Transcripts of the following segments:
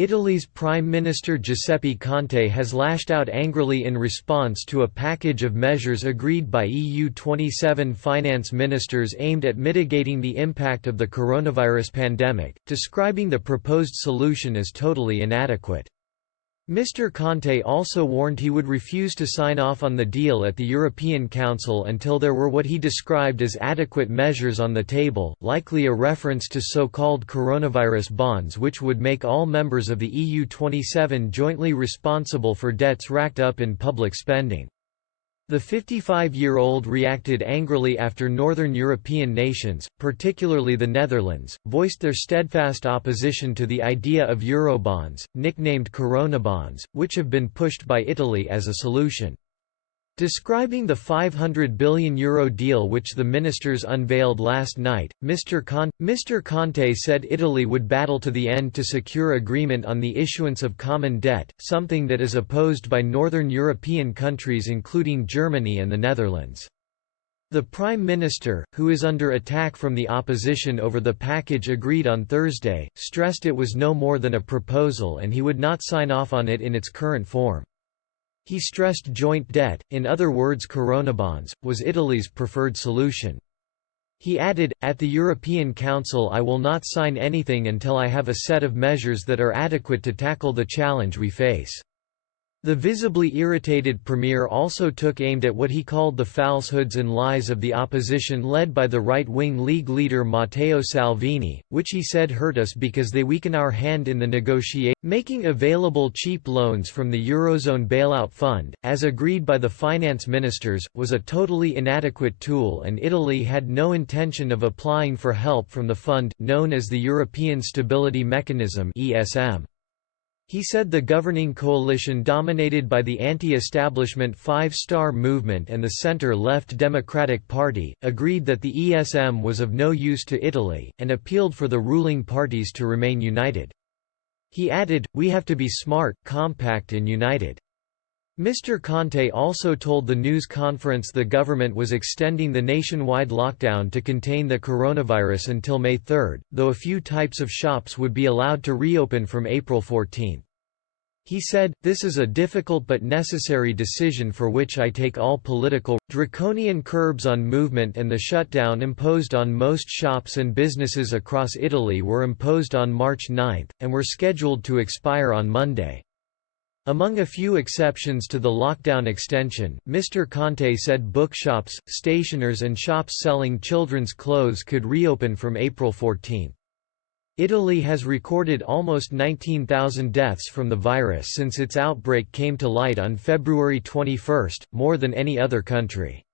Italy's Prime Minister Giuseppe Conte has lashed out angrily in response to a package of measures agreed by EU27 finance ministers aimed at mitigating the impact of the coronavirus pandemic, describing the proposed solution as totally inadequate. Mr. Conte also warned he would refuse to sign off on the deal at the European Council until there were what he described as adequate measures on the table, likely a reference to so-called coronavirus bonds, which would make all members of the EU27 jointly responsible for debts racked up in public spending. The 55-year-old reacted angrily after Northern European nations, particularly the Netherlands, voiced their steadfast opposition to the idea of Eurobonds, nicknamed Coronabonds, which have been pushed by Italy as a solution. Describing the €500 billion deal which the ministers unveiled last night, Mr. Conte said Italy would battle to the end to secure agreement on the issuance of common debt, something that is opposed by Northern European countries including Germany and the Netherlands. The Prime Minister, who is under attack from the opposition over the package agreed on Thursday, stressed it was no more than a proposal and he would not sign off on it in its current form. He stressed joint debt, in other words Coronabonds, was Italy's preferred solution. He added, "At the European Council I will not sign anything until I have a set of measures that are adequate to tackle the challenge we face." The visibly irritated premier also took aim at what he called the falsehoods and lies of the opposition led by the right-wing League leader Matteo Salvini, which he said hurt us because they weaken our hand in the negotiation. Making available cheap loans from the Eurozone bailout fund, as agreed by the finance ministers, was a totally inadequate tool and Italy had no intention of applying for help from the fund, known as the European Stability Mechanism (ESM). He said the governing coalition dominated by the anti-establishment Five Star Movement and the centre-left Democratic Party, agreed that the ESM was of no use to Italy, and appealed for the ruling parties to remain united. He added, "We have to be smart, compact and united." Mr. Conte also told the news conference the government was extending the nationwide lockdown to contain the coronavirus until May 3, though a few types of shops would be allowed to reopen from April 14. He said, "This is a difficult but necessary decision for which I take all political draconian curbs on movement and the shutdown imposed on most shops and businesses across Italy were imposed on March 9, and were scheduled to expire on Monday." Among a few exceptions to the lockdown extension, Mr. Conte said bookshops, stationers and shops selling children's clothes could reopen from April 14. Italy has recorded almost 19,000 deaths from the virus since its outbreak came to light on February 21, more than any other country.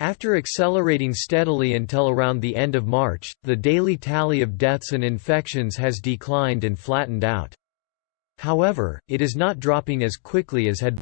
After accelerating steadily until around the end of March, the daily tally of deaths and infections has declined and flattened out. However, it is not dropping as quickly as had